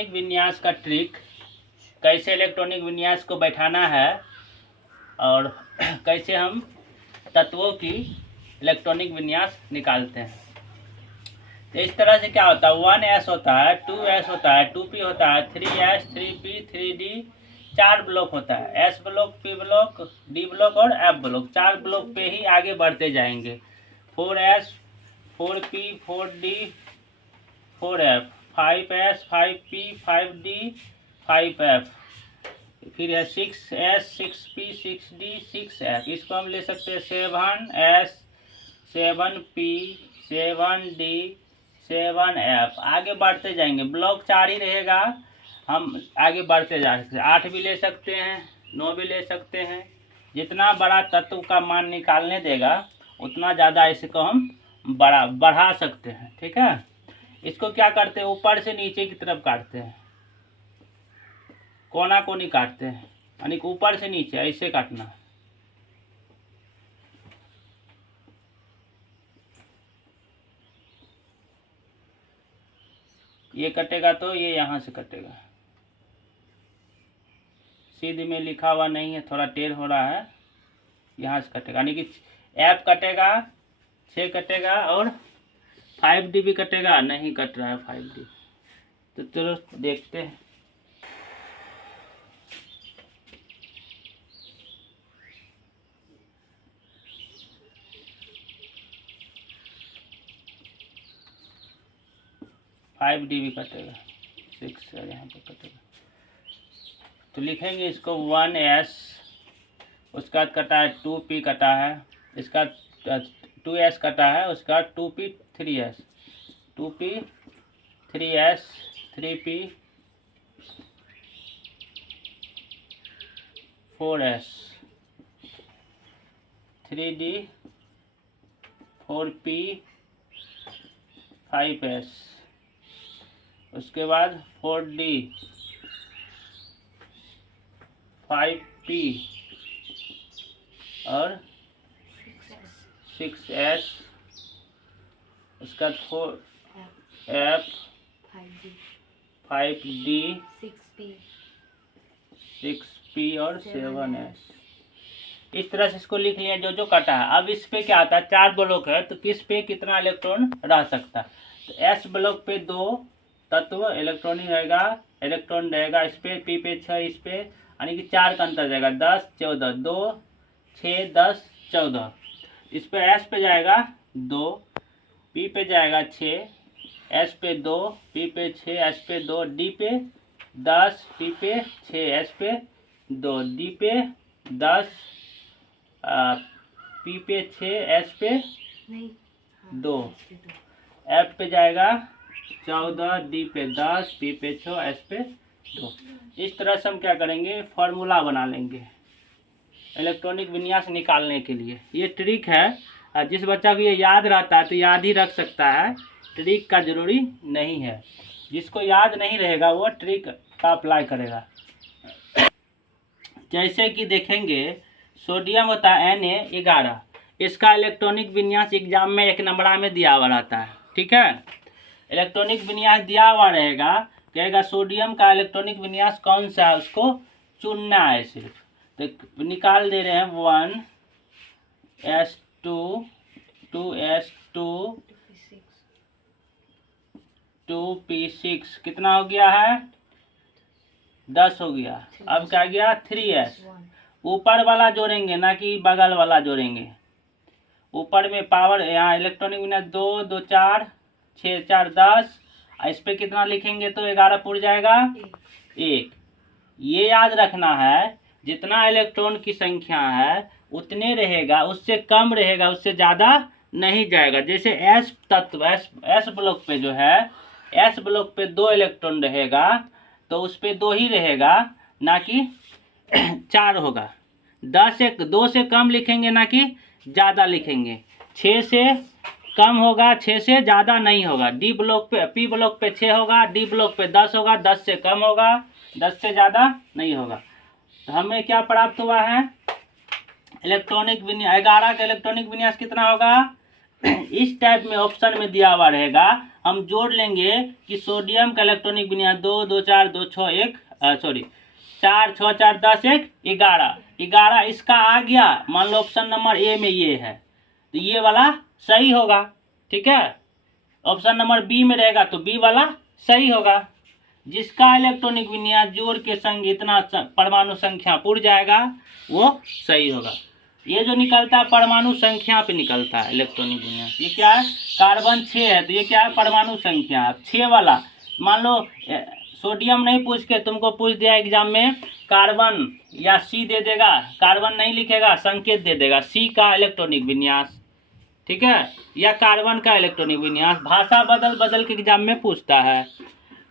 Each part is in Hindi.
इलेक्ट्रॉनिक विन्यास का ट्रिक, कैसे इलेक्ट्रॉनिक विन्यास को बैठाना है और कैसे हम तत्वों की इलेक्ट्रॉनिक विन्यास निकालते हैं। तो इस तरह से क्या होता है, 1s होता है, 2s होता है, 2p होता है, 3s, 3p, 3d, 4 ब्लॉक होता है। s block, p block, d block और f ब्लॉक। 4 ब्लॉक पे ही आगे बढ़ते जाएंगे। 4s, 4p, 4d, 4f, 5s, 5p, 5d, 5f, फिर है 6s, 6p, 6d, 6f। इसको हम ले सकते हैं 7s, 7p, 7d, 7f। आगे बढ़ते जाएंगे, ब्लॉक 4 ही रहेगा, हम आगे बढ़ते जा सकते हैं। 8 भी ले सकते हैं, 9 भी ले सकते हैं। जितना बड़ा तत्व का मान निकालने देगा उतना ज़्यादा इसको हम बढ़ा सकते हैं। ठीक है, इसको क्या करते हैं, ऊपर से नीचे की तरफ काटते हैं, कोना कोनी काटते हैं, यानी ऊपर से नीचे ऐसे काटना। ये कटेगा तो ये यहाँ से कटेगा, सीधे में लिखा हुआ नहीं है, थोड़ा टेढ़ हो रहा है, यहाँ से कटेगा, यानी कि एफ कटेगा, 6 कटेगा और 5d भी कटेगा। नहीं कट रहा है 5d, तो चलो देखते हैं। फाइव डी भी कटेगा, 6 है यहाँ पर कटेगा, तो लिखेंगे इसको 1s। उसका कटा है 2p कटा है, इसका 2s कटा है, उसका 2p 3s, 2p 3s, 3p 4s, 3d 4p 5s, उसके बाद 4d 5p और 6s, उसका 4f 5d 6p और 7s। इस तरह से इसको लिख लिया जो जो कटा है। अब इस पे क्या आता है, 4 ब्लॉक है तो किस पे कितना इलेक्ट्रॉन रह सकता है। तो s ब्लॉक पे 2 तत्व इलेक्ट्रॉनिक रहेगा, इलेक्ट्रॉन रहेगा। इस पे p पे 6, इस पे यानी कि 4 का अंतर जाएगा, 10 14, 2 6 10 14। इस पे s पे जाएगा 2, p पे जाएगा 6, s पे 2, p पे 6, s पे 2, d पे 10, p पे 6, s पे 2, d पे 10, p पे 6, s पे 2, f पे जाएगा 14, d पे 10, p पे 6, s पे 2। इस तरह से हम क्या करेंगे, फॉर्मूला बना लेंगे इलेक्ट्रॉनिक विन्यास निकालने के लिए। ये ट्रिक है, जिस बच्चा को ये याद रहता है तो याद ही रख सकता है, ट्रिक का जरूरी नहीं है। जिसको याद नहीं रहेगा वो ट्रिक का अप्लाई करेगा। जैसे कि देखेंगे, सोडियम होता है Na11, इसका इलेक्ट्रॉनिक विन्यास एग्जाम में 1 नंबर में दिया हुआ रहता है। ठीक है, इलेक्ट्रॉनिक विन्यास दिया हुआ रहेगा, कहेगा सोडियम का इलेक्ट्रॉनिक विन्यास कौन सा है, उसको चुनना है सिर्फ। तो निकाल दे रहे हैं 1s2 2s2 2p6, कितना हो गया है, 10 हो गया। अब क्या गया, 3s। ऊपर वाला जोड़ेंगे ना कि बगल वाला जोड़ेंगे। ऊपर में पावर, यहाँ इलेक्ट्रॉनिक विन्यास 2 2 4 6 4 10, इस पे कितना लिखेंगे तो 11 पुर जाएगा 1। ये याद रखना है, जितना इलेक्ट्रॉन की संख्या है उतने रहेगा, उससे कम रहेगा, उससे ज़्यादा नहीं जाएगा। जैसे s तत्व, s ब्लॉक पे जो है, s ब्लॉक पे 2 इलेक्ट्रॉन रहेगा तो उस पे 2 ही रहेगा, ना कि 4 होगा। 2 से कम लिखेंगे ना कि ज़्यादा लिखेंगे। 6 से कम होगा, 6 से ज़्यादा नहीं होगा। डी ब्लॉक पे, p ब्लॉक पे 6 होगा, डी ब्लॉक पे 10 होगा, 10 से कम होगा, 10 से ज़्यादा नहीं होगा। तो हमें क्या प्राप्त हुआ है, इलेक्ट्रॉनिक विन्यास 11 का इलेक्ट्रॉनिक विन्यास कितना होगा, इस टाइप में ऑप्शन में दिया हुआ रहेगा। हम जोड़ लेंगे कि सोडियम का इलेक्ट्रॉनिक विन्यास 2 2 4 2 6 1 सॉरी 4 6 4 10 1 11 11 इसका आ गया। मान लो ऑप्शन नंबर ए में ये है तो ये वाला सही होगा। ठीक है, ऑप्शन नंबर बी में रहेगा तो बी वाला सही होगा। जिसका इलेक्ट्रॉनिक विन्यास जोड़ के संग इतना परमाणु संख्या पुर जाएगा वो सही होगा। ये जो निकलता है परमाणु संख्या पे निकलता है इलेक्ट्रॉनिक विन्यास। ये क्या है, कार्बन 6 है तो ये क्या है, परमाणु संख्या 6 वाला। मान लो सोडियम नहीं पूछ के तुमको पूछ दिया एग्जाम में कार्बन या सी दे देगा, कार्बन नहीं लिखेगा, संकेत दे देगा सी का इलेक्ट्रॉनिक विन्यास। ठीक है, या कार्बन का इलेक्ट्रॉनिक विन्यास, भाषा बदल बदल के एग्जाम में पूछता है।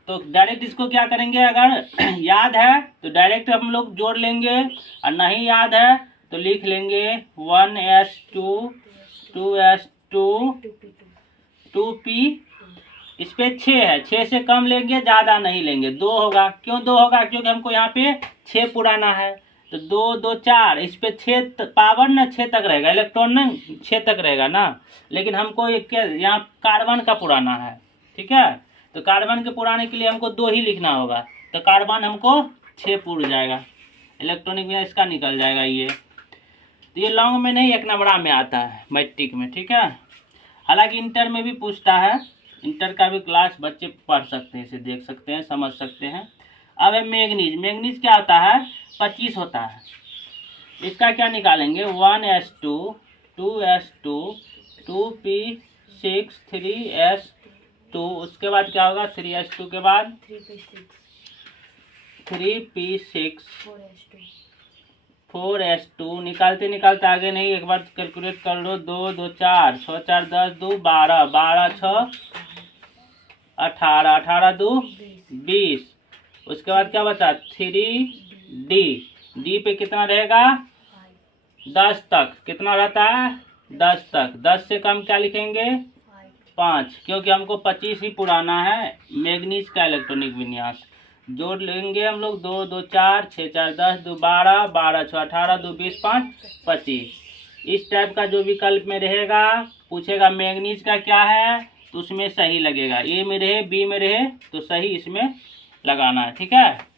तो डायरेक्ट इसको क्या करेंगे, अगर याद है तो डायरेक्ट हम लोग जोड़ लेंगे और नहीं याद है तो लिख लेंगे 1s2 2s2 2p। इस पे 6 है, 6 से कम लेंगे, ज़्यादा नहीं लेंगे, 2 होगा। क्यों 2 होगा, क्योंकि हमको यहाँ पे 6 पुराना है तो 2 2 4, इस पे 6 पावर ना 6 तक रहेगा, इलेक्ट्रॉन ना 6 तक रहेगा ना, लेकिन हमको एक यहाँ कार्बन का पुराना है। ठीक है, तो कार्बन के पुराने के लिए हमको 2 ही लिखना होगा तो कार्बन हमको 6 पुर जाएगा, इलेक्ट्रॉनिक में इसका निकल जाएगा ये। तो ये लॉन्ग में नहीं, 1 नंबरा में आता है मैट्रिक में। ठीक है, हालांकि इंटर में भी पूछता है, इंटर का भी क्लास बच्चे पढ़ सकते हैं, इसे देख सकते हैं, समझ सकते हैं। अब है मैग्नीज। मैग्नीज क्या होता है, 25 होता है। इसका क्या निकालेंगे, 1s2 2s2 2p6 3s2, उसके बाद क्या होगा 3s2 के बाद 3p6 4s2। निकालते निकालते आगे नहीं, एक बार कैलकुलेट कर लो, 2 2 4 6 4 10 2 12 12 6 18 18 2 20। उसके बाद क्या बचा 3d, डी पे कितना रहेगा 10 तक, कितना रहता है 10 तक, 10 से कम क्या लिखेंगे 5, क्योंकि हमको 25 ही पुराना है मैग्नीज का इलेक्ट्रॉनिक विन्यास। जोड़ लेंगे हम लोग 2 2 4 6 4 10 2 12 12 6 18 2 20 5 25। इस टाइप का जो विकल्प में रहेगा पूछेगा मैग्नीज का क्या है तो उसमें सही लगेगा, ए में रहे बी में रहे तो सही इसमें लगाना है। ठीक है।